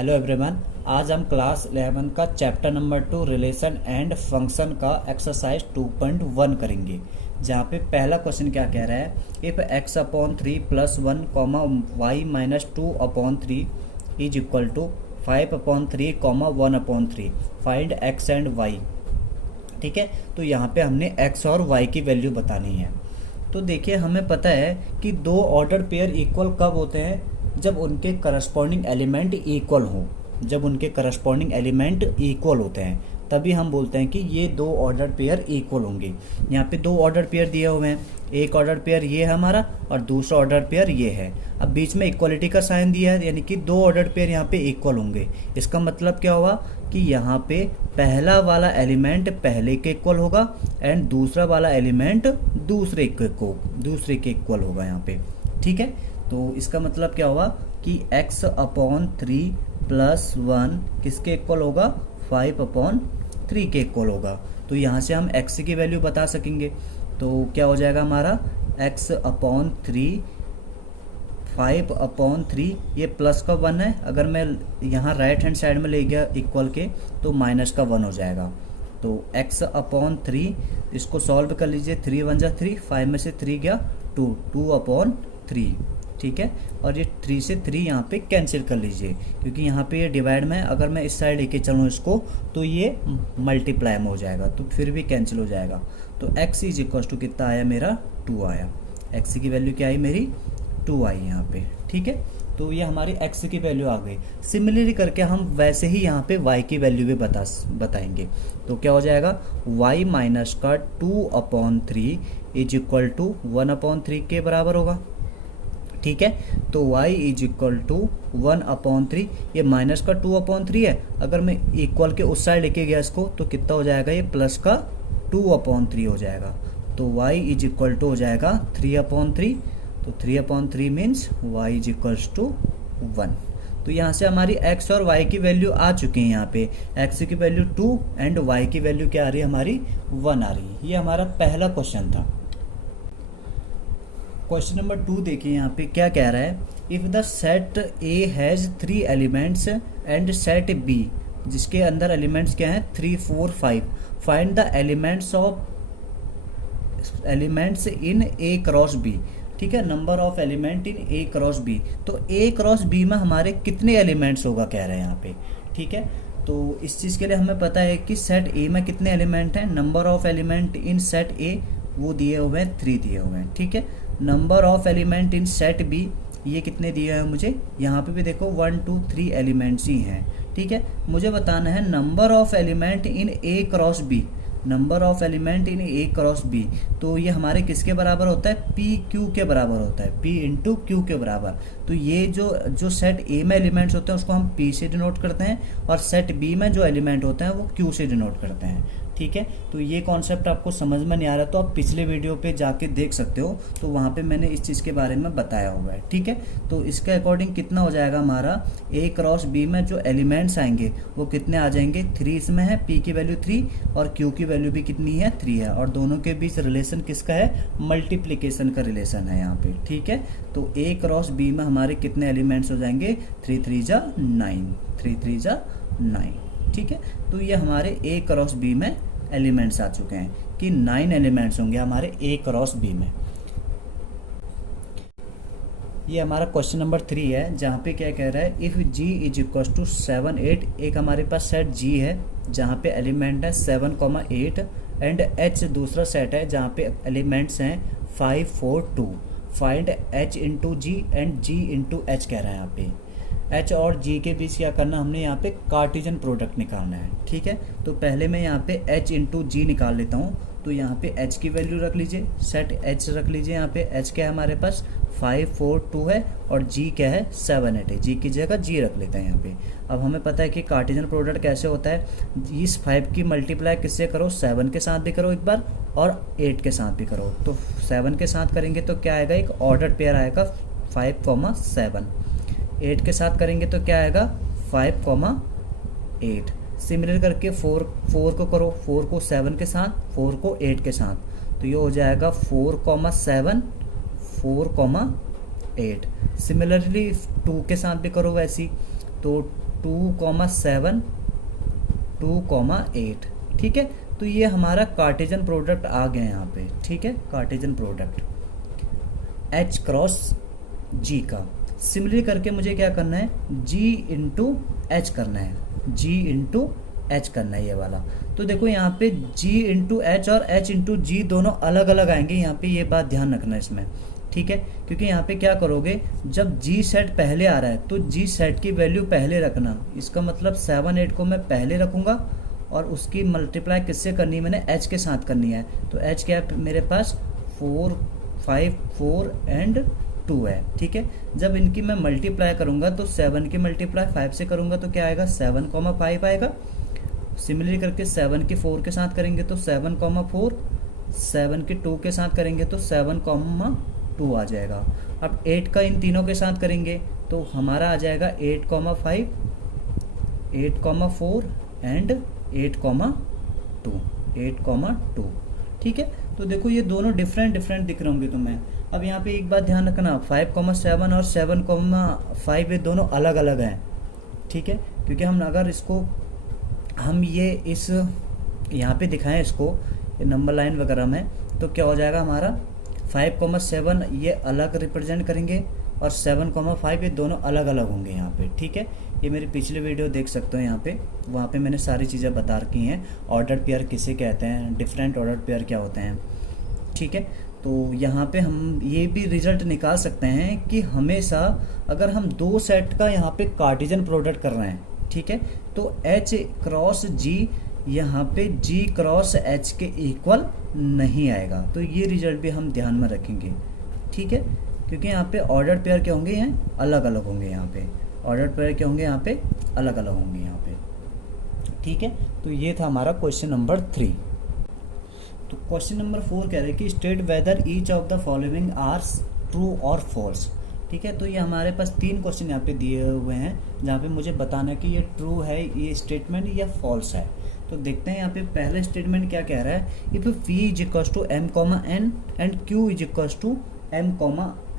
Hello everyone. आज हम class 11 का chapter number 2 relation and function का एक्सरसाइज 2.1 करेंगे, जहाँ पे पहला क्वेश्चन क्या कह रहा है, if x upon 3 plus 1 comma Y minus 2 upon 3 is equal to 5 upon 3 comma 1 upon 3 find x and y। ठीक है, तो यहाँ पे हमने x और y की वैल्यू बतानी है। तो देखिए, हमें पता है कि दो ऑर्डर पेयर इक्वल कब होते हैं, जब उनके करस्पॉन्डिंग एलिमेंट इक्वल हो। जब उनके करस्पॉन्डिंग एलिमेंट इक्वल होते हैं तभी हम बोलते हैं कि ये दो ऑर्डर पेयर इक्वल होंगे। यहाँ पे दो ऑर्डर पेयर दिए हुए हैं, एक ऑर्डर पेयर ये है हमारा और दूसरा ऑर्डर पेयर ये है। अब बीच में इक्वलिटी का साइन दिया है, यानी कि दो ऑर्डर पेयर यहाँ पे इक्वल होंगे। इसका मतलब क्या होगा कि यहाँ पे पहला वाला एलिमेंट पहले के इक्वल होगा एंड दूसरा वाला एलिमेंट दूसरे के इक्वल होगा यहाँ पे। ठीक है, तो इसका मतलब क्या होगा कि x अपॉन 3 प्लस 1 किसके इक्वल होगा, 5 अपॉन 3 के इक्वल होगा। तो यहाँ से हम x की वैल्यू बता सकेंगे। तो क्या हो जाएगा हमारा x अपॉन 3 5 अपॉन 3, ये प्लस का 1 है, अगर मैं यहाँ राइट हैंड साइड में ले गया इक्वल के तो माइनस का 1 हो जाएगा। तो x अपॉन 3, इसको सॉल्व कर लीजिए, 3 1 जा 3, 5 में से 3 गया 2, 2 अपॉन 3। ठीक है, और ये 3 से 3 यहाँ पे कैंसिल कर लीजिए, क्योंकि यहाँ पे ये डिवाइड में है। अगर मैं इस साइड लेके चलूँ इसको तो ये मल्टीप्लाई में हो जाएगा, तो फिर भी कैंसिल हो जाएगा। तो x इज इक्वल टू कितना आया मेरा, 2 आया। x की वैल्यू क्या आई मेरी, 2 आई यहाँ पे। ठीक है, तो ये हमारी x की वैल्यू आ गई। सिमिलरली करके हम वैसे ही यहाँ पे y की वैल्यू भी बताएंगे। तो क्या हो जाएगा, y माइनस का 2 upon 3 is equal to 1 upon 3 के बराबर होगा। ठीक है, तो y is equal to 1 upon 3, ये माइनस का 2 अपॉन 3 है, अगर मैं इक्वल के उस साइड लेके गया इसको तो कितना हो जाएगा, ये प्लस का 2 अपॉन 3 हो जाएगा। तो y इज इक्वल टू हो जाएगा 3 अपॉन 3, तो 3 upon 3 means y is equals to 1। तो यहाँ से हमारी x और y की वैल्यू आ चुकी है। यहाँ पे x की वैल्यू 2 एंड y की वैल्यू क्या आ रही है हमारी, 1 आ रही है। ये हमारा पहला क्वेश्चन था। क्वेश्चन नंबर 2 देखिए, यहाँ पे क्या कह रहा है, if the set A has 3 elements and set B जिसके अंदर एलिमेंट्स क्या हैं, 3 4 5, find the elements in A cross B। ठीक है, number of element in A cross B। तो A क्रॉस B में हमारे कितने एलिमेंट्स होगा कह रहे हैं यहाँ पे। ठीक है, तो इस चीज़ के लिए हमें पता है कि सेट A में कितने एलिमेंट हैं, number of element in set A वो दिए हुए हैं, 3 दिए हुए हैं। ठीक है, number of element in set B ये कितने दिए हैं मुझे, यहाँ पे भी देखो 1 2 3 एलिमेंट्स ही हैं। ठीक है, मुझे बताना है number of element in A cross B. Number of element in A cross B, तो ये हमारे किसके बराबर होता है, पी क्यू के बराबर होता है, पी इंटू क्यू के बराबर। तो ये जो सेट ए में एलिमेंट्स होते हैं उसको हम पी से डिनोट करते हैं, और सेट बी में जो एलिमेंट होते हैं वो क्यू से डिनोट करते हैं। ठीक है, तो ये कॉन्सेप्ट आपको समझ में नहीं आ रहा तो आप पिछले वीडियो पे जाके देख सकते हो, तो वहाँ पे मैंने इस चीज़ के बारे में बताया हुआ है। ठीक है, तो इसके अकॉर्डिंग कितना हो जाएगा हमारा, ए क्रॉस बी में जो एलिमेंट्स आएंगे वो कितने आ जाएंगे, 3 इसमें है, पी की वैल्यू 3 और क्यू की वैल्यू भी कितनी है, 3 है, और दोनों के बीच रिलेशन किसका है, मल्टीप्लीकेशन का रिलेशन है यहाँ पे। ठीक है, तो ए क्रॉस बी में हमारे कितने एलिमेंट्स हो जाएंगे, 3 3 जा 9, 3 3 जा 9। ठीक है, तो ये हमारे ए क्रॉस बी में एलिमेंट्स आ चुके हैं कि 9 एलिमेंट्स होंगे हमारे ए क्रॉस बी में। ये हमारा क्वेश्चन नंबर 3 है, जहाँ पे क्या कह रहा है, if g is equal to 7 8, एक हमारे पास सेट g है जहाँ पे एलिमेंट है 7 8 एंड h दूसरा सेट है जहाँ पे एलिमेंट्स हैं 5 4 2। Find h into G and g into H कह रहा है यहाँ पे। h और g के बीच क्या करना, हमने यहाँ पे कार्टेशियन प्रोडक्ट निकालना है। ठीक है, तो पहले मैं यहाँ पे h इंटू जी निकाल लेता हूँ। तो यहाँ पे h की वैल्यू रख लीजिए, सेट h रख लीजिए। यहाँ पे h क्या है हमारे पास, 5 4 2 है, और g क्या है, 7 8 है। g की जगह g रख लेते हैं यहाँ पे। अब हमें पता है कि कार्टेशियन प्रोडक्ट कैसे होता है, इस 5 की मल्टीप्लाई किससे करो, 7 के साथ भी करो एक बार और 8 के साथ भी करो। तो 7 के साथ करेंगे तो क्या आएगा, एक ऑर्डर पेयर आएगा 5 7। 8 के साथ करेंगे तो क्या आएगा, 5 8। सिमिलर करके 4 को करो, 4 को 7 के साथ, 4 को 8 के साथ, तो ये हो जाएगा 4 7 4 8। सिमिलरली 2 के साथ भी करो वैसी, तो 2,7, 2,8। ठीक है, तो ये हमारा कार्टेजन प्रोडक्ट आ गया यहाँ पे। ठीक है, कार्टेजन प्रोडक्ट H क्रॉस G का। सिमिलरली करके मुझे क्या करना है, G इंटू एच करना है, G इंटू एच करना है ये वाला। तो देखो यहाँ पे G इंटू एच और H इंटू जी दोनों अलग अलग आएंगे यहाँ पे, ये बात ध्यान रखना है इसमें। ठीक है, क्योंकि यहाँ पे क्या करोगे, जब G सेट पहले आ रहा है तो G सेट की वैल्यू पहले रखना। इसका मतलब 7, 8 को मैं पहले रखूँगा और उसकी मल्टीप्लाई किससे करनी है, मैंने H के साथ करनी है। तो H क्या है मेरे पास, 4, 5, 4 एंड 2 है। ठीक है, जब इनकी मैं मल्टीप्लाई करूँगा तो 7 की मल्टीप्लाई 5 से करूँगा तो क्या आएगा, 7,5 आएगा। सिमिलरली करके 7 की 4 के साथ करेंगे तो 7,4, 7 की 2 के साथ करेंगे तो 7,2 आ जाएगा। अब 8 का इन तीनों के साथ करेंगे तो हमारा आ जाएगा 8,5, 8,4 एंड 8,2, 8,2। ठीक है, तो देखो ये दोनों डिफरेंट दिख रहे होंगे तुम्हें। अब यहाँ पे एक बात ध्यान रखना, 5,7 और 7,5 ये दोनों अलग अलग हैं। ठीक है, क्योंकि हम अगर इसको हम ये इस यहाँ पे दिखाएं इसको नंबर लाइन वगैरह में, तो क्या हो जाएगा हमारा 5,7 ये अलग रिप्रेजेंट करेंगे और 7,5 ये दोनों अलग अलग होंगे यहाँ पे। ठीक है, ये मेरी पिछली वीडियो देख सकते हो यहाँ पे, वहाँ पे मैंने सारी चीज़ें बता रखी हैं। ऑर्डर पेयर किसे कहते हैं, डिफरेंट ऑर्डर पेयर क्या होते हैं। ठीक है, तो यहाँ पे हम ये भी रिजल्ट निकाल सकते हैं कि हमेशा अगर हम दो सेट का यहाँ पे कार्टेशियन प्रोडक्ट कर रहे हैं, ठीक है, तो H क्रॉस G यहाँ पे G क्रॉस H के इक्वल नहीं आएगा। तो ये रिजल्ट भी हम ध्यान में रखेंगे। ठीक है, क्योंकि यहाँ पे ऑर्डर पेयर क्या होंगे, यहाँ अलग अलग होंगे। यहाँ पे ऑर्डर पेयर क्या होंगे, यहाँ पे अलग अलग होंगे यहाँ पे। ठीक है, तो ये था हमारा क्वेश्चन नंबर 3। तो क्वेश्चन नंबर 4 कह रहे हैं कि state whether each of the following are true और फॉल्स। ठीक है, तो ये हमारे पास 3 क्वेश्चन यहाँ पे दिए हुए हैं, जहाँ पे मुझे बताना है कि ये ट्रू है ये स्टेटमेंट या फॉल्स है। तो देखते हैं यहाँ पे पहला स्टेटमेंट क्या कह रहा है, if P is equals to M, N and Q is equals to M,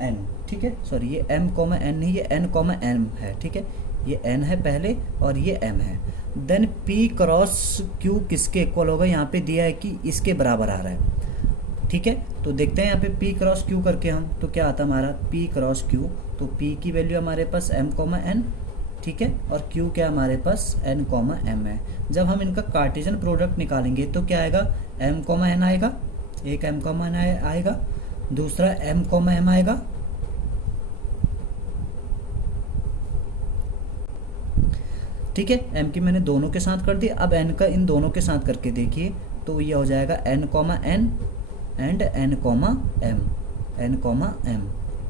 N। ठीक है, सॉरी ये M, N नहीं, ये N, M है। ठीक है, ये N है पहले और ये M है। देन P क्रॉस Q किसके इक्वल होगा, यहाँ पे दिया है कि इसके बराबर आ रहा है। ठीक है, तो देखते हैं यहाँ पे P क्रॉस Q करके हम, तो क्या आता है हमारा P क्रॉस Q। तो P की वैल्यू हमारे पास M, N। ठीक है, और Q क्या हमारे पास N, M है। जब हम इनका कार्टेशियन प्रोडक्ट निकालेंगे तो क्या आएगा, M, N आएगा, एक M, N आएगा, दूसरा M, M आएगा, ठीक है। M की मैंने दोनों के साथ कर दी, अब N का इन दोनों के साथ करके देखिए तो ये हो जाएगा N, N and N, M।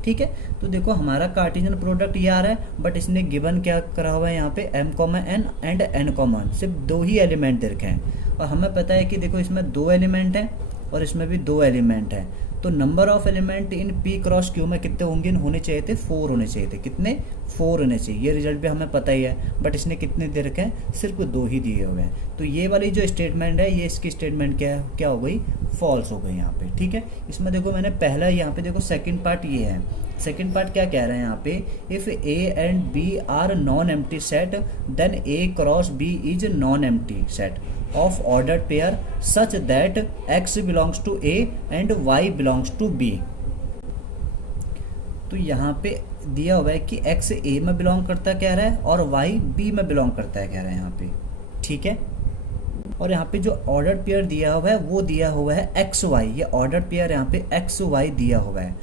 ठीक है, तो देखो हमारा कार्टेशियन प्रोडक्ट ये आ रहा है, बट इसने गिवन क्या करा हुआ है यहाँ पे M, N एंड N, सिर्फ 2 ही एलिमेंट दे रखे हैं। और हमें पता है कि देखो इसमें 2 एलिमेंट हैं और इसमें भी 2 एलिमेंट हैं, तो number of element in P cross Q में कितने होंगे, होने चाहिए थे 4 होने चाहिए थे। कितने, 4 होने चाहिए। ये रिजल्ट भी हमें पता ही है, बट इसने कितने दे रखे हैं, सिर्फ 2 ही दिए हुए हैं। तो ये वाली जो स्टेटमेंट है, ये इसकी स्टेटमेंट क्या हो गई, फॉल्स हो गई यहाँ पे। ठीक है, इसमें देखो मैंने पहला यहाँ पे देखो सेकंड पार्ट ये है। सेकंड पार्ट क्या कह रहे हैं यहाँ पे, if A and B are non empty set then A cross B is non empty set of ordered pair such that X belongs to A and Y belongs to B। तो यहाँ पे दिया हुआ है कि X A में belong करता है कह रहा है और Y B में बिलोंग करता है कह रहा है यहाँ पे। ठीक है, और यहाँ पे जो ऑर्डर पेयर दिया हुआ है वो दिया हुआ है एक्स वाई। ये ऑर्डर पेयर यहाँ पे एक्स वाई दिया हुआ है।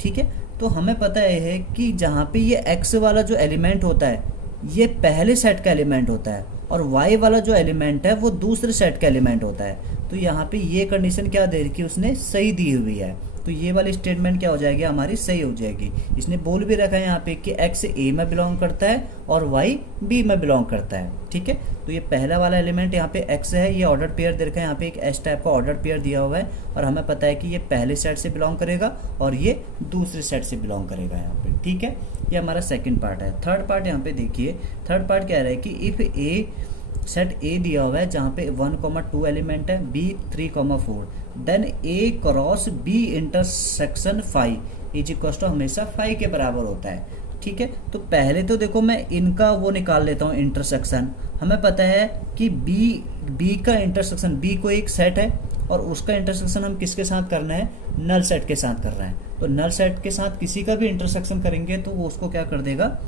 ठीक है, तो हमें पता है कि जहाँ पे ये एक्स वाला जो एलिमेंट होता है ये पहले सेट का एलिमेंट होता है और y वाला जो एलिमेंट है वो दूसरे सेट का एलिमेंट होता है। तो यहाँ पे ये कंडीशन क्या दे रखी उसने, सही दी हुई है। तो ये वाली स्टेटमेंट क्या हो जाएगी, हमारी सही हो जाएगी। इसने बोल भी रखा है यहाँ पे कि x A में बिलोंग करता है और y B में बिलोंग करता है। ठीक है, तो ये पहला वाला एलिमेंट यहाँ पे x है, ये ऑर्डर पेयर दे रखा है, यहाँ पे एक S टाइप का ऑर्डर पेयर दिया हुआ है और हमें पता है कि ये पहले सेट से बिलोंग करेगा और ये दूसरे सेट से बिलोंग करेगा यहाँ पे। ठीक है, ये हमारा सेकेंड पार्ट है। थर्ड पार्ट यहाँ पे देखिए, थर्ड पार्ट कह रहा है कि इफ A सेट A दिया हुआ है जहाँ पे 1, 2 एलिमेंट है, B 3, 4, then A cross B intersection 5 is equal to हमेशा 5 के बराबर होता है। ठीक है। तो पहले तो देखो मैं इनका वो निकाल लेता हूँ इंटरसेक्शन। हमें पता है कि बी का इंटरसेक्शन, बी को एक सेट है और उसका इंटरसेक्शन हम किसके साथ करना है, नल सेट के साथ कर रहे हैं। तो नल सेट के साथ किसी का भी इंटरसेक्शन करेंगे तो वो उसको क्या कर देगा,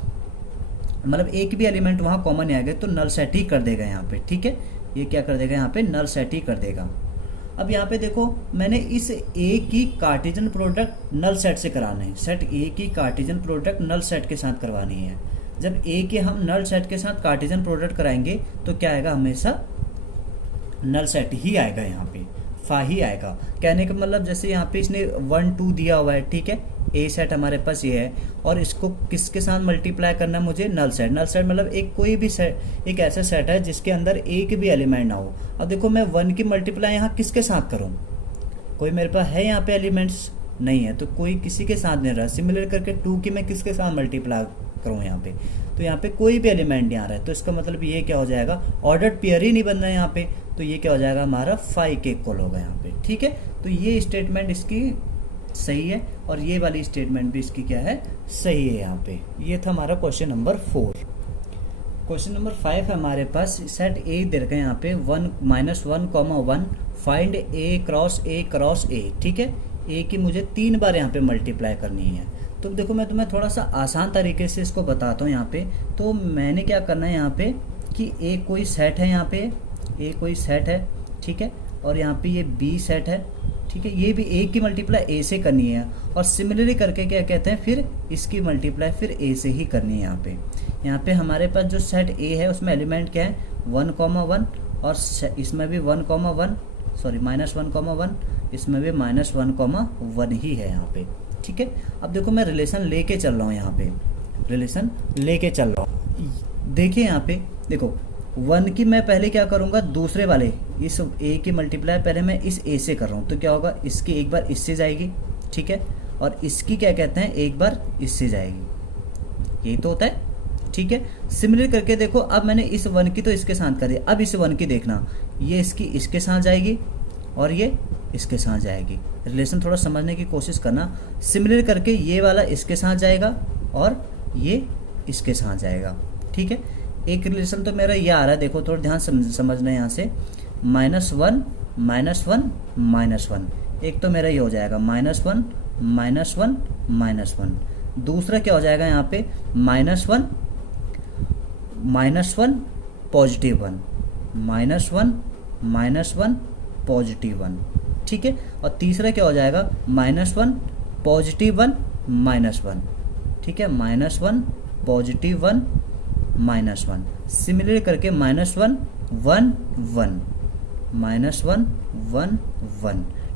मतलब एक भी एलिमेंट वहाँ कॉमन आ गए तो नल सेट ही कर देगा यहाँ पे, ठीक है। ये क्या कर देगा, यहाँ पे नल सेट ही कर देगा। अब यहाँ पे देखो मैंने इस ए की कार्टेशियन प्रोडक्ट नल सेट से कराना है, सेट ए की कार्टेशियन प्रोडक्ट नल सेट के साथ करवानी है। जब ए के हम नल सेट के साथ कार्टेशियन प्रोडक्ट कराएंगे तो क्या आएगा, हमेशा नल सेट ही आएगा, यहाँ पे फा ही आएगा। कहने का मतलब जैसे यहाँ पे इसने 1 2 दिया हुआ है, ठीक है, ए सेट हमारे पास ये है और इसको किसके साथ मल्टीप्लाई करना है मुझे, नल सेट। नल सेट मतलब एक कोई भी सेट, एक ऐसा सेट है जिसके अंदर एक भी एलिमेंट ना हो। अब देखो मैं 1 की मल्टीप्लाई यहाँ किसके साथ करूँ, कोई मेरे पास है यहाँ पे एलिमेंट्स नहीं है तो कोई किसी के साथ नहीं रहा। सिमिलर करके 2 की मैं किसके साथ मल्टीप्लाई करूँ यहाँ पे, तो यहाँ पे कोई भी एलिमेंट नहीं आ रहा है। तो इसका मतलब ये क्या हो जाएगा, ऑर्डर्ड पेयर ही नहीं बन रहा है यहाँ पे, तो ये क्या हो जाएगा, हमारा 5 के इक्वल होगा यहाँ पे, ठीक है। तो ये स्टेटमेंट इसकी सही है और ये वाली स्टेटमेंट भी इसकी क्या है, सही है यहाँ पे। ये था हमारा क्वेश्चन नंबर 4। क्वेश्चन नंबर 5 है हमारे पास, सेट ए दे रखा है यहाँ पे 1 -1, 1 फाइंड ए क्रॉस ए, ठीक है। ए की मुझे 3 बार यहाँ पे मल्टीप्लाई करनी है। तो देखो मैं तुम्हें थोड़ा सा आसान तरीके से इसको बताता हूँ यहाँ पे। तो मैंने क्या करना है यहाँ पे कि ए कोई सेट है, यहाँ पे ए कोई सेट है, ठीक है, और यहाँ पे ये बी सेट है, ठीक है। ये भी ए की मल्टीप्लाई ए से करनी है और सिमिलरली करके क्या कहते हैं, फिर इसकी मल्टीप्लाई फिर ए से ही करनी है। यहाँ पे हमारे पास जो सेट ए है उसमें एलिमेंट क्या है, 1, 1 और इसमें भी 1, 1 सॉरी -1, 1, इसमें भी -1, 1 ही है यहाँ पे, ठीक है। अब देखो मैं रिलेशन लेके चल रहा हूँ, यहाँ पे रिलेशन लेके चल रहा हूँ। देखिए यहाँ पे देखो 1 की मैं पहले क्या करूँगा, दूसरे वाले इस ए की मल्टीप्लाई पहले मैं इस ए से कर रहा हूँ, तो क्या होगा, इसकी एक बार इससे जाएगी, ठीक है, और इसकी क्या कहते हैं, एक बार इससे जाएगी, यही तो होता है, ठीक है। सिमिलर करके देखो अब मैंने इस 1 की तो इसके साथ करी, अब इस 1 की देखना, ये इसकी इसके साथ जाएगी और ये इसके साथ जाएगी। रिलेशन थोड़ा समझने की कोशिश करना। सिमिलर करके ये वाला इसके साथ जाएगा और ये इसके साथ जाएगा, ठीक है। एक रिलेशन तो मेरा ये आ रहा है, देखो थोड़ा ध्यान समझना है यहाँ से, -1 -1 एक तो मेरा ये हो जाएगा -1 -1 दूसरा क्या हो जाएगा यहाँ पे -1 +1 -1 +1 ठीक है। और तीसरा क्या हो जाएगा, -1 +1 -1, ठीक है, -1 +1 -1। सिमिलर करके -1 1 1 -1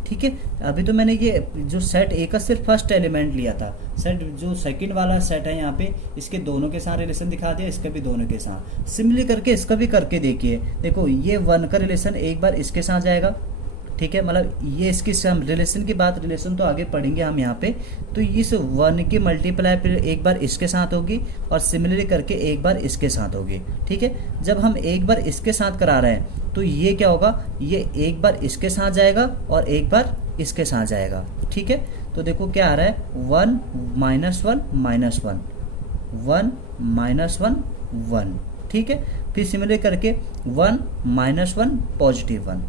ठीक है। अभी तो मैंने ये जो सेट ए का सिर्फ फर्स्ट एलिमेंट लिया था, सेट जो सेकंड वाला सेट है यहाँ पे इसके दोनों के साथ रिलेशन दिखा दिया, इसका भी दोनों के साथ। सिमिलर करके इसका भी करके देखिए, देखो ये 1 का रिलेशन एक बार इसके साथ जाएगा, ठीक है, मतलब ये इसकी रिलेशन की बात, रिलेशन तो आगे पढ़ेंगे हम यहाँ पे। तो इस 1 की मल्टीप्लाई फिर एक बार इसके साथ होगी और सिमिलरली करके एक बार इसके साथ होगी, ठीक है। जब हम एक बार इसके साथ करा रहे हैं तो ये क्या होगा, ये एक बार इसके साथ जाएगा और एक बार इसके साथ जाएगा, ठीक है। तो देखो क्या आ रहा है, 1 -1 -1 1 -1 1, ठीक है। फिर सिमिलर करके 1 -1 +1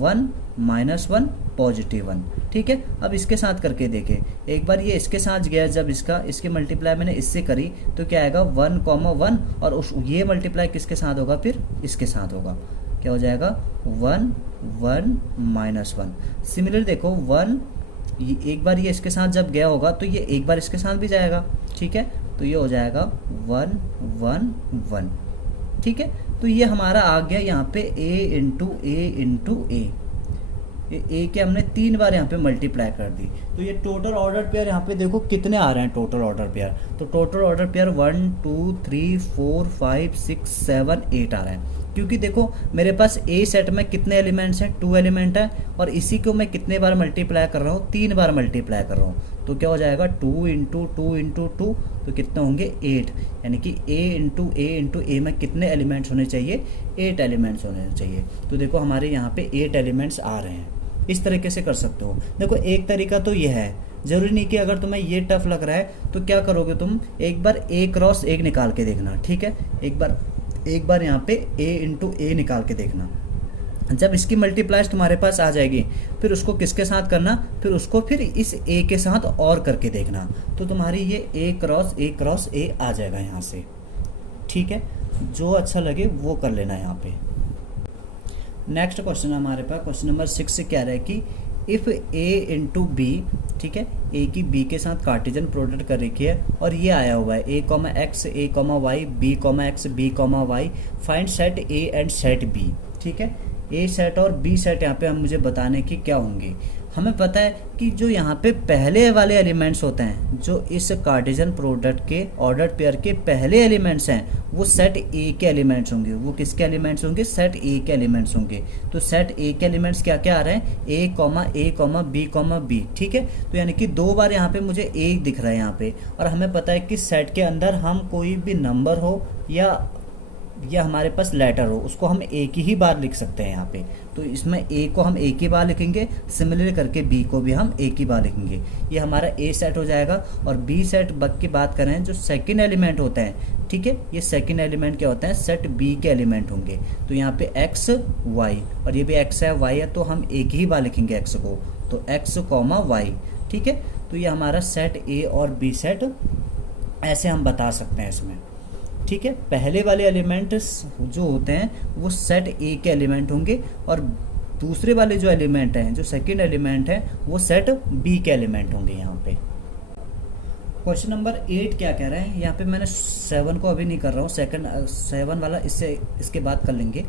1 -1 +1, ठीक है। अब इसके साथ करके देखें, एक बार ये इसके साथ गया, जब इसकी मल्टीप्लाई मैंने इससे करी तो क्या आएगा 1, 1 और उस ये मल्टीप्लाई किसके साथ होगा, फिर इसके साथ होगा, क्या हो जाएगा 1 1 -1। सिमिलर देखो 1 एक बार ये इसके साथ जब गया होगा तो ये एक बार इसके साथ भी जाएगा, ठीक है, तो ये हो जाएगा 1 1 1, ठीक है। तो ये हमारा आ गया यहाँ पे a के हमने 3 बार यहाँ पे मल्टीप्लाई कर दी। तो ये टोटल ऑर्डर पेयर यहाँ पे देखो कितने आ रहे हैं टोटल ऑर्डर पेयर, तो टोटल ऑर्डर पेयर 1 2 3 4 5 6 7 8 आ रहे हैं। क्योंकि देखो मेरे पास ए सेट में कितने एलिमेंट्स हैं, 2 एलिमेंट है, और इसी को मैं कितने बार मल्टीप्लाई कर रहा हूँ, 3 बार मल्टीप्लाई कर रहा हूँ। तो क्या हो जाएगा 2 × 2 × 2, तो कितने होंगे 8, यानी कि a × a में कितने एलिमेंट्स होने चाहिए, 8 एलिमेंट्स होने चाहिए। तो देखो हमारे यहाँ पे 8 एलिमेंट्स आ रहे हैं। इस तरीके से कर सकते हो। देखो एक तरीका तो ये है, ज़रूरी नहीं कि अगर तुम्हें ये टफ लग रहा है तो क्या करोगे तुम, एक बार ए क्रॉस एक निकाल के देखना, ठीक है, एक बार यहाँ पे ए इंटू ए निकाल के देखना। जब इसकी मल्टीप्लाइज तुम्हारे पास आ जाएगी फिर उसको किसके साथ करना, फिर उसको फिर इस ए के साथ और करके देखना, तो तुम्हारी ये ए क्रॉस ए आ जाएगा यहाँ से, ठीक है। जो अच्छा लगे वो कर लेना यहाँ पे। नेक्स्ट क्वेश्चन हमारे पास क्वेश्चन नंबर 6 से क्या रहा है कि इफ़ ए इंटू बी, ठीक है, ए की बी के साथ कार्टेशियन प्रोडक्ट कर रखी है और ये आया हुआ है A comma X A comma Y B comma X B comma Y, find set A and set B, ठीक है। ए सेट और बी सेट यहाँ पे हम मुझे बताने की क्या होंगे। हमें पता है कि जो यहाँ पे पहले वाले एलिमेंट्स होते हैं, जो इस कार्टेशियन प्रोडक्ट के ऑर्डर्ड पेयर के पहले एलिमेंट्स हैं, वो सेट ए के एलिमेंट्स होंगे। वो किसके एलिमेंट्स होंगे, सेट ए के एलिमेंट्स होंगे। तो सेट ए के एलिमेंट्स क्या क्या आ रहे हैं, ए कॉमा बी, ठीक है। तो यानी कि 2 बार यहाँ पे मुझे ए दिख रहा है यहाँ पे, और हमें पता है कि सेट के अंदर हम कोई भी नंबर हो या हमारे पास लेटर हो, उसको हम एक ही बार लिख सकते हैं यहाँ पे। तो इसमें ए को हम एक ही बार लिखेंगे, सिमिलर करके बी को भी हम एक ही बार लिखेंगे। ये हमारा ए सेट हो जाएगा। और बी सेट की बात करें जो सेकंड एलिमेंट होते हैं, ठीक है, ये सेकंड एलिमेंट क्या होते हैं, सेट बी के एलिमेंट होंगे। तो यहाँ पे एक्स वाई, और ये भी एक्स है वाई है, तो हम एक ही बार लिखेंगे एक्स को, तो एक्स कॉमा वाई, ठीक है। तो ये हमारा सेट ए और बी सेट ऐसे हम बता सकते हैं इसमें, ठीक है। पहले वाले एलिमेंट जो होते हैं वो सेट ए के एलिमेंट होंगे, और दूसरे वाले जो एलिमेंट हैं, जो सेकंड एलिमेंट है, वो सेट बी के एलिमेंट होंगे यहाँ पे। क्वेश्चन नंबर 8 क्या कह रहे हैं, यहाँ पे मैंने 7 को अभी नहीं कर रहा हूँ, 7 वाला इसके बाद कर लेंगे,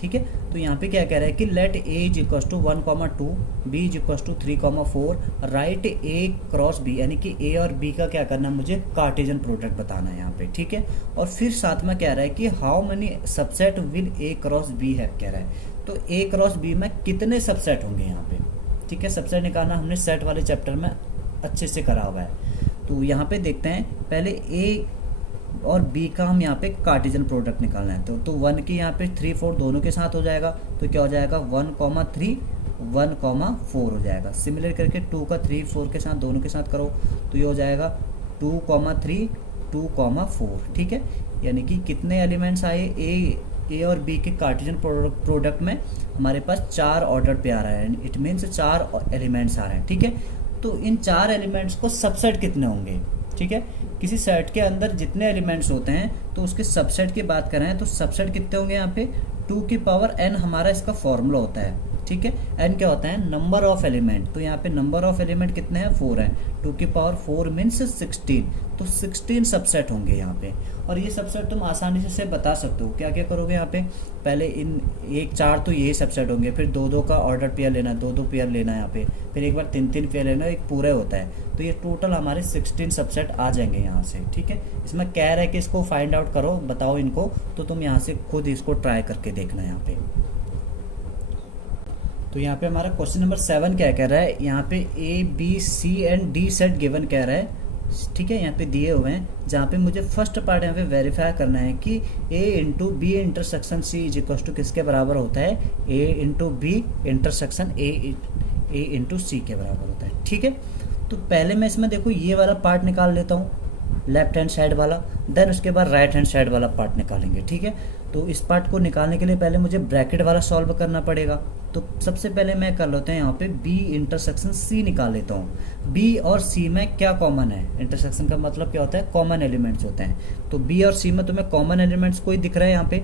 ठीक है। तो यहाँ पे क्या कह रहा है कि let A is equal to 1,2, B is equal to 3,4, right A cross B, यानी कि ए और बी का क्या करना है, मुझे कार्टेशियन प्रोडक्ट बताना है यहाँ पे, ठीक है। और फिर साथ में कह रहा है कि how many subset will A cross B है, कह रहा है। तो ए क्रॉस बी में कितने सबसेट होंगे यहाँ पे, ठीक है। सबसेट निकालना हमने सेट वाले चैप्टर में अच्छे से करा हुआ है। तो यहाँ पे देखते हैं, पहले ए और बी का हम यहाँ पे कार्टेशियन प्रोडक्ट निकालना है। तो 1 की यहाँ पे 3, 4 दोनों के साथ हो जाएगा, तो क्या हो जाएगा 1,3 1,4 हो जाएगा। सिमिलर करके 2 का 3, 4 के साथ दोनों के साथ करो, तो ये हो जाएगा 2,3 2,4, ठीक है। यानी कि कितने एलिमेंट्स आए ए और बी के कार्टेशियन प्रोडक्ट में, हमारे पास 4 ऑर्डर पे आ रहा है, इट मीन्स 4 एलिमेंट्स आ रहे हैं, ठीक है। तो इन 4 एलिमेंट्स को सबसेट कितने होंगे, ठीक है। किसी सेट के अंदर जितने एलिमेंट्स होते हैं तो उसके सबसेट की बात करें तो सबसेट कितने होंगे यहाँ पे, 2 की पावर n हमारा इसका फॉर्मूला होता है, ठीक है। n क्या होता है, नंबर ऑफ एलिमेंट। तो यहाँ पे नंबर ऑफ एलिमेंट कितने हैं, 4 हैं। 2 की पावर 4 मीन्स 16, तो 16 सबसेट होंगे यहाँ पे। और ये सबसेट तुम आसानी से बता सकते हो। क्या क्या करोगे यहाँ पे, पहले इन 4 तो ये सबसेट होंगे, फिर 2 का ऑर्डर पेयर लेना, 2 पेयर लेना यहाँ पे, फिर एक बार 3 पेयर लेना, एक पूरा होता है। तो ये टोटल हमारे 16 सबसेट आ जाएंगे यहाँ से, ठीक है। इसमें कह रहा है कि इसको फाइंड आउट करो, बताओ इनको, तो तुम यहाँ से खुद इसको ट्राई करके देखना यहाँ पे। तो यहाँ पे हमारा क्वेश्चन नंबर 7 क्या कह रहा है, यहाँ पे A B C and D set given कह रहा है, ठीक है। यहाँ पे दिए हुए हैं, जहाँ पे मुझे फर्स्ट पार्ट यहाँ पे वेरीफाई करना है कि A into B intersection C is equal to किसके बराबर होता है, A into B intersection A into C के बराबर होता है, ठीक है। तो पहले मैं इसमें देखो ये वाला पार्ट निकाल लेता हूँ, लेफ्ट हैंड साइड वाला, देन उसके बाद राइट हैंड साइड वाला पार्ट निकालेंगे, ठीक है। तो इस पार्ट को निकालने के लिए पहले मुझे ब्रैकेट वाला सॉल्व करना पड़ेगा। तो सबसे पहले मैं कर लेता हूँ यहाँ पे बी इंटरसेक्शन सी निकाल लेता हूँ। बी और सी में क्या कॉमन है, इंटरसेक्शन का मतलब क्या होता है, कॉमन एलिमेंट्स होते हैं। तो बी और सी में तुम्हें कॉमन एलिमेंट्स कोई दिख रहा है यहाँ पे,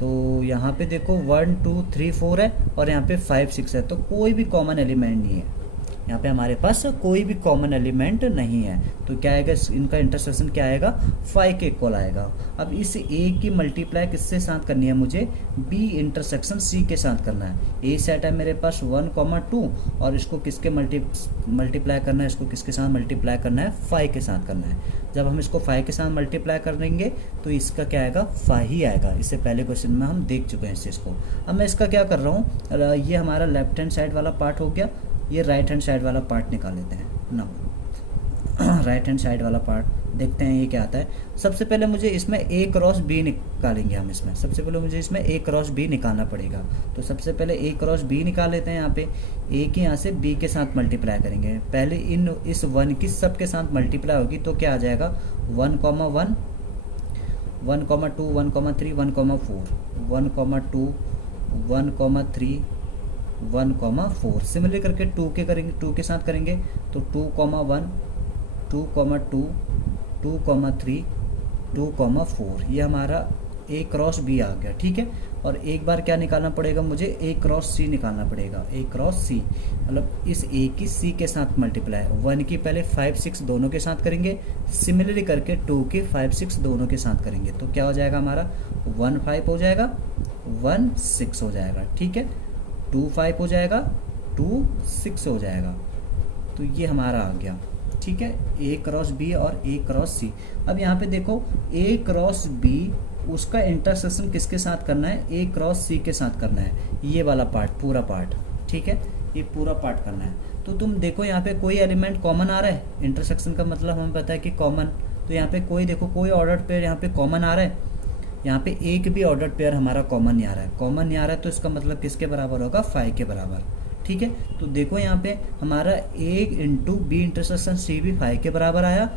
तो यहाँ पे देखो 1 2 3 4 है, और यहाँ पे 5 6 है, तो कोई भी कॉमन एलिमेंट नहीं है यहाँ पे, हमारे पास कोई भी कॉमन एलिमेंट नहीं है। तो क्या आएगा, इनका इंटरसेक्शन क्या आएगा, 5 के इक्वल आएगा। अब इस ए की मल्टीप्लाई किससे साथ करनी है, मुझे बी इंटरसेक्शन सी के साथ करना है। ए सेट है मेरे पास 1,2, और इसको किसके मल्टीप्लाई करना है, इसको किसके साथ मल्टीप्लाई करना है, 5 के साथ करना है। जब हम इसको 5 के साथ मल्टीप्लाई कर देंगे तो इसका क्या आएगा, 5 ही आएगा। इससे पहले क्वेश्चन में हम देख चुके हैं इस चीज़ को। अब मैं इसका क्या कर रहा हूँ, ये हमारा लेफ्ट हैंड साइड वाला पार्ट हो गया, ये राइट हैंड साइड वाला पार्ट निकाल लेते हैं ना। राइट हैंड साइड वाला पार्ट देखते हैं ये क्या आता है। सबसे पहले मुझे इसमें ए क्रॉस बी निकालेंगे हम। इसमें सबसे पहले मुझे इसमें ए क्रॉस बी निकालना पड़ेगा। तो सबसे पहले ए क्रॉस बी निकाल लेते हैं। यहाँ पे ए की यहाँ से बी के साथ मल्टीप्लाई करेंगे। पहले इस 1 की सब के साथ मल्टीप्लाई होगी तो क्या आ जाएगा 1, 1, 1, 2, 1, 3, 1, 4, 1, 2, 1, 3, 1, 4। सिमिलर करके 2 के करेंगे, 2 के साथ करेंगे तो 2, 1, 2, 2, 2, 3, 2, 4। ये हमारा ए क्रॉस बी आ गया। ठीक है, और एक बार क्या निकालना पड़ेगा मुझे, ए क्रॉस सी निकालना पड़ेगा। ए क्रॉस सी मतलब इस ए की सी के साथ मल्टीप्लाई, 1 की पहले 5, 6 दोनों के साथ करेंगे। सिमिलरली करके 2 के 5, 6 दोनों के साथ करेंगे तो क्या हो जाएगा हमारा 1, 5 हो जाएगा, 1, 6 हो जाएगा। ठीक है, 2, 5 हो जाएगा, 2, 6 हो जाएगा। तो ये हमारा आ गया। ठीक है, ए क्रॉस बी और ए क्रॉस सी। अब यहाँ पे देखो ए क्रॉस बी उसका इंटरसेक्शन किसके साथ करना है, ए क्रॉस सी के साथ करना है। ये वाला पार्ट, पूरा पार्ट। ठीक है, ये पूरा पार्ट करना है। तो तुम देखो यहाँ पे कोई एलिमेंट कॉमन आ रहा है। इंटरसेक्शन का मतलब हमें पता है कि कॉमन। तो यहाँ पे कोई देखो कोई ऑर्डर्ड पेयर यहाँ पे कॉमन आ रहा है। यहाँ पे एक भी ऑर्डर्ड पेयर हमारा कॉमन नहीं आ रहा है। कॉमन नहीं आ रहा है तो इसका मतलब किसके बराबर होगा, 5 के बराबर। ठीक है, तो देखो यहाँ पे हमारा A into B intersection C भी 5 के बराबर आया।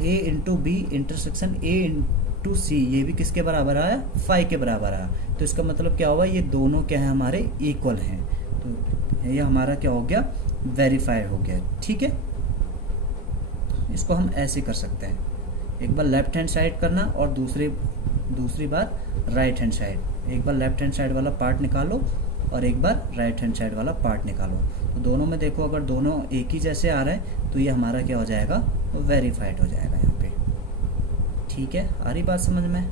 A into B intersection A into C ये भी किसके बराबर आया, 5 के बराबर आया। तो इसका मतलब क्या हुआ, ये दोनों क्या है हमारे इक्वल हैं। तो ये हमारा क्या हो गया, वेरीफाइड हो गया। ठीक है, इसको हम ऐसे कर सकते हैं, एक बार लेफ्ट हैंड साइड करना और दूसरी बार राइट हैंड साइड। एक बार लेफ्ट हैंड साइड वाला पार्ट निकालो और एक बार राइट हैंड साइड वाला पार्ट निकालो। तो दोनों में देखो अगर दोनों एक ही जैसे आ रहे हैं तो ये हमारा क्या हो जाएगा, वेरीफाइड हो जाएगा यहाँ पे। ठीक है, आ रही बात समझ में।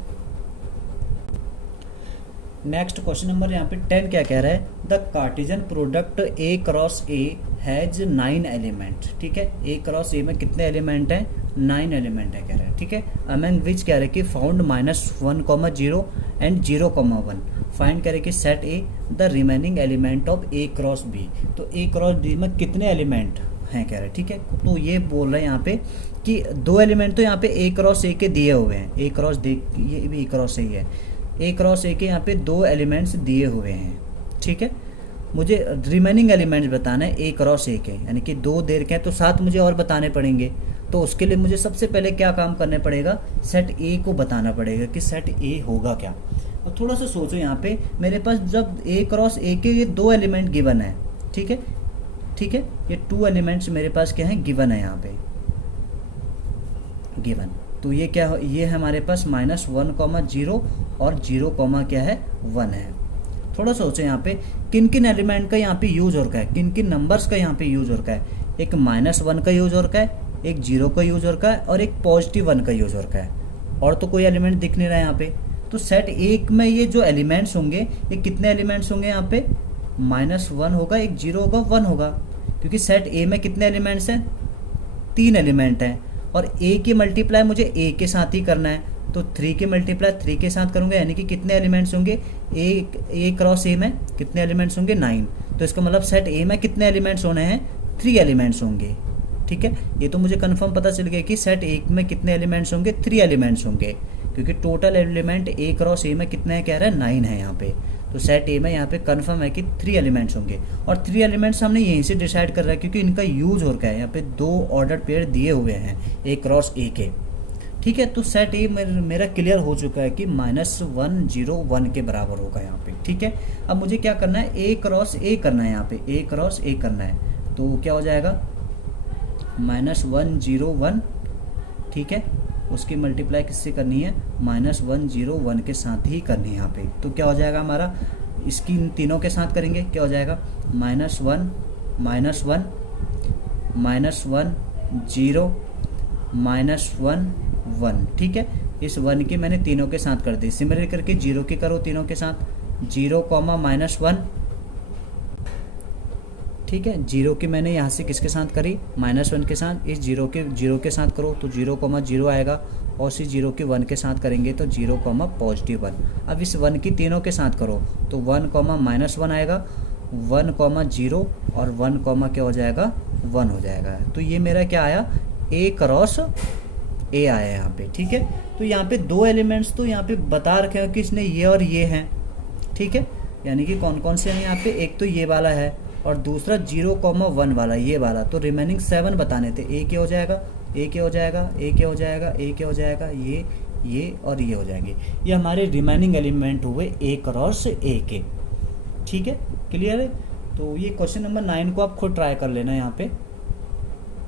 नेक्स्ट क्वेश्चन नंबर यहाँ पे 10 क्या कह रहा है, the Cartesian product A cross A has 9 element. ठीक है, ए क्रॉस ए में कितने एलिमेंट हैं, 9 एलिमेंट है कह रहा है। ठीक है, अमंग विच कह रहे कि फाउंड -1, 0 एंड 0, 1 फाइंड करे कि set A the remaining element of A cross B. तो ए क्रॉस बी में कितने एलिमेंट हैं कह रहे हैं। ठीक है, तो ये बोल रहे हैं यहाँ पे कि 2 एलिमेंट तो यहाँ पे ए क्रॉस ए के दिए हुए हैं। ए क्रॉस ये भी ए क्रॉस ए है। ए क्रॉस ए के यहाँ पे 2 एलिमेंट्स दिए हुए हैं। ठीक है, मुझे रिमेनिंग एलिमेंट्स बताना है ए क्रॉस ए के, यानी कि 2 देर के हैं तो 7 मुझे और बताने पड़ेंगे। तो उसके लिए मुझे सबसे पहले क्या काम करने पड़ेगा, सेट ए को बताना पड़ेगा कि सेट ए होगा क्या। अब थोड़ा सा सोचो यहाँ पे मेरे पास जब ए क्रॉस ए के ये 2 एलिमेंट गिवन है। ठीक है, ठीक है, ये 2 एलिमेंट्स मेरे पास क्या है, गिवन है यहाँ पे गिवन। तो ये क्या है, ये हमारे पास -1, 0 और 0, क्या है 1 है। थोड़ा सोचो यहाँ पे किन किन एलिमेंट का यहाँ पे यूज हो रखा है, किन किन नंबर्स का यहाँ पे यूज हो रखा है। एक -1 का यूज हो रखा है, एक 0 का यूज हो रखा है और एक +1 का यूज हो रखा है। और तो कोई एलिमेंट दिख नहीं रहा है यहाँ पे। तो सेट एक में ये जो एलिमेंट्स होंगे ये कितने एलिमेंट्स होंगे यहाँ पे, -1 होगा, एक 0 होगा, 1 होगा। क्योंकि सेट ए में कितने एलिमेंट्स हैं, 3 एलिमेंट हैं और ए की मल्टीप्लाई मुझे ए के साथ ही करना है। तो 3 की मल्टीप्लाई 3 के साथ करूँगा, यानी कि कितने एलिमेंट्स होंगे, ए क्रॉस ए में कितने एलिमेंट्स होंगे, 9। तो इसका मतलब सेट ए में कितने एलिमेंट्स होने हैं, 3 एलिमेंट्स होंगे। ठीक है, ये तो मुझे कंफर्म पता चल गया कि सेट ए में कितने एलिमेंट्स होंगे, 3 एलिमेंट्स होंगे। क्योंकि टोटल एलिमेंट ए क्रॉस ए में कितने हैं कह रहा है, 9 है यहाँ पे। तो सेट ए में यहाँ पे कंफर्म है कि 3 एलिमेंट्स होंगे। और 3 एलिमेंट्स हमने यहीं से डिसाइड कर रहा है क्योंकि इनका यूज हो रखा है। यहाँ पे 2 ऑर्डर पेयर दिए हुए हैं ए क्रॉस ए के। ठीक है, तो सेट ए मेरा क्लियर हो चुका है कि -1, 0, 1 के बराबर होगा यहाँ पे। ठीक है, अब मुझे क्या करना है, ए क्रॉस ए करना है यहाँ पे, ए क्रॉस ए करना है। तो क्या हो जाएगा, -1, 0, 1। ठीक है, उसकी मल्टीप्लाई किससे करनी है, -1, 0, 1 के साथ ही करनी है यहाँ पे। तो क्या हो जाएगा हमारा, इसकी इन तीनों के साथ करेंगे, क्या हो जाएगा, -1, -1, -1, 0, -1, 1। ठीक है, इस 1 की मैंने तीनों के साथ कर दी। सिमिलर करके 0 की करो तीनों के साथ, 0, -1। ठीक है, 0 की मैंने यहाँ से किसके साथ करी, -1 के साथ। इस 0 के साथ करो तो 0, 0 आएगा और इसी 0 के 1 के साथ करेंगे तो 0, +1। अब इस 1 की तीनों के साथ करो तो 1, -1 आएगा, 1, 0 और 1, क्या हो जाएगा, 1 हो जाएगा। तो ये मेरा क्या आया, ए क्रॉस ए आया है यहाँ पे, ठीक है। तो यहाँ पे दो एलिमेंट्स तो यहाँ पे बता रखे हैं कि इसने ये और ये हैं, ठीक है। यानी कि कौन कौन से हैं यहाँ पे, एक तो ये वाला है और दूसरा 0,1 वाला, ये वाला। तो रिमेनिंग 7 बताने थे, ए के हो जाएगा, ए के हो जाएगा, ए के हो जाएगा, ए के हो जाएगा, ये और ये हो जाएंगे। ये हमारे रिमेनिंग एलिमेंट हुए ए क्रॉस ए के, ठीक है, क्लियर है। तो ये क्वेश्चन नंबर 9 को आप खुद ट्राई कर लेना यहाँ पे।